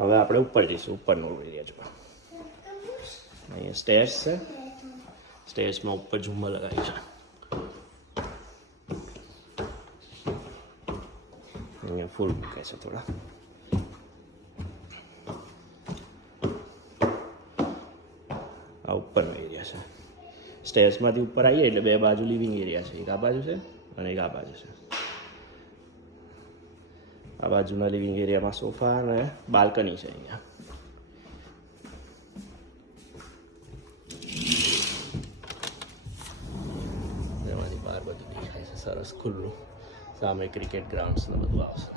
હવે આપણે ઉપર જઈશું, ઉપરનો એરિયા જોવા. અહીંયા સ્ટેર્સ છે, સ્ટેર્સમાં ઉપર ઝુમ્મર લગાવી છે. અહીંયા ફૂલ મૂકે છે થોડા. આ ઉપરનો એરિયા છે. સ્ટેર્સમાંથી ઉપર આવીએ એટલે બે બાજુ લિવિંગ એરિયા છે, એક આ બાજુ છે અને એક આ બાજુ છે. આ બાજુના લિવિંગ એરિયામાં સોફા અને બાલ્કની છે. અહીંયા એમાંથી બહાર બધું દેખાય છે સરસ ખુલ્લું. સામે ક્રિકેટ ગ્રાઉન્ડ્સ ને બધું આવશે.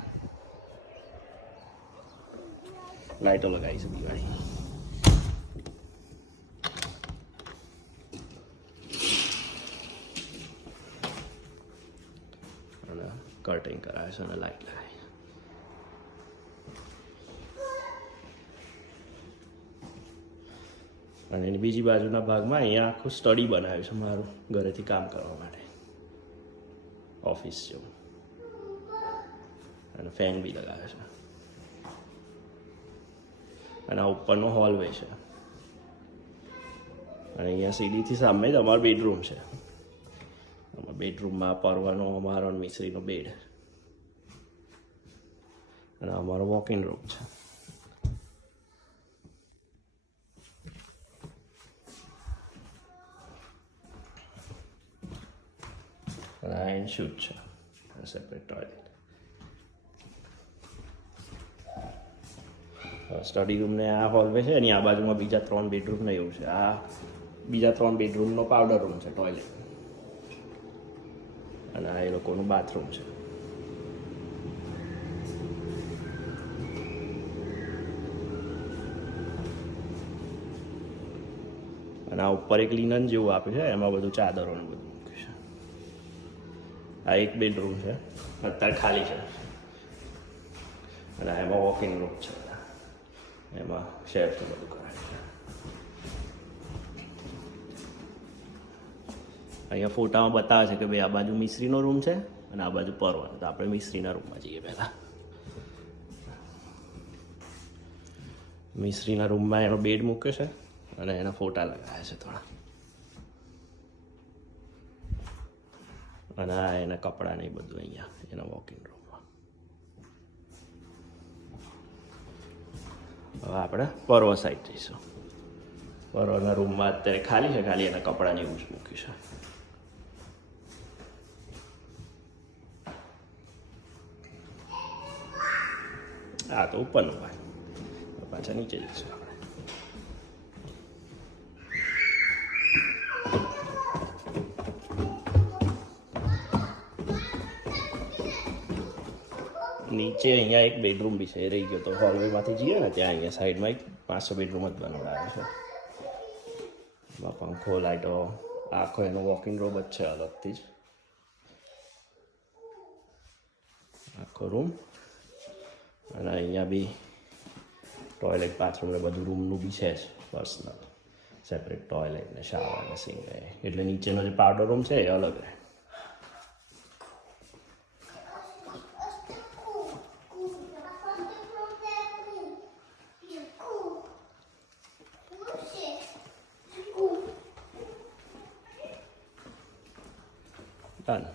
લાઇટો લગાવી છે દિવાળી. અને કર્ટિંગ કરાવે છે અને લાઇટ લગાવી. અને એની બીજી બાજુના ભાગમાં અહીંયા આખું સ્ટડી બનાવ્યું છે મારું, ઘરેથી કામ કરવા માટે, ઓફિસ જેવું. અને ફેન બી લગાવે છે. અને આ ઉપરનો હોલવે છે. અને અહીંયા સીડીથી સામે જ અમારો બેડરૂમ છે. અમારા બેડરૂમમાં પરવાનો અમારો મિસ્ત્રીનો બેડ અને અમારો વોક-ઇન રૂમ છે. અને આ એન શૂટ છે, સેપરેટ ટોયલેટ. સ્ટડી રૂમને આ હોલવે છે, એની આ બાજુમાં બીજા 3 બેડરૂમ ને એવું છે. આ બીજા 3 બેડરૂમનો પાવડર રૂમ છે, ટોયલેટ. અને આ એ લોકોનું બાથરૂમ છે. અને આ ઉપર એક લિનન જેવું આપ્યું છે, એમાં બધું ચાદરોનું બધું મૂક્યું છે. આ એક બેડરૂમ છે, અત્યારે ખાલી છે. અને એમાં વોક-ઇન રૂમ છે, એમાં શેલ્ફ બધું કરાય છે. અહીંયા ફોટામાં બતાવે છે કે ભાઈ આ બાજુ મિસ્ત્રીનો રૂમ છે અને આ બાજુ પરવાનો. તો આપણે મિસ્ત્રીના રૂમમાં જઈએ પહેલાં. મિસ્ત્રીના રૂમમાં એનો બેડ મૂક્યો છે અને એના ફોટા લગાવ્યા છે થોડા. અને આ એના કપડાં ને બધું અહીંયા એના વોક-ઇન રૂમમાં. હવે આપણે પરવ સાઈડ જઈશું. પરવના રૂમમાં અત્યારે ખાલી છે, ખાલી એના કપડાને એવું જ મૂક્યું છે. હા, તો ઉપરનું ભાઈ પાછા નીચે જઈશું આપણે. નીચે અહીંયા એક બેડરૂમ બી છે, એ રહી ગયો. તો હોલવેમાંથી જઈએ ને ત્યાં અહીંયા સાઈડમાં એક 500 બેડરૂમ જ બનાવડાવ્યો છે. એમાં પંખો, લાઇટો, આખો એનો વોક-ઇન રૂમ જ છે અલગથી જ. આખો રૂમ. અને અહીંયા બી ટોયલેટ, બાથરૂમ ને બધું રૂમનું બી છે જ પર્સનલ. સેપરેટ ટોયલેટ ને શાવર ને સિંક. એટલે નીચેનો જે પાવડર રૂમ છે એ અલગ રહે. Done.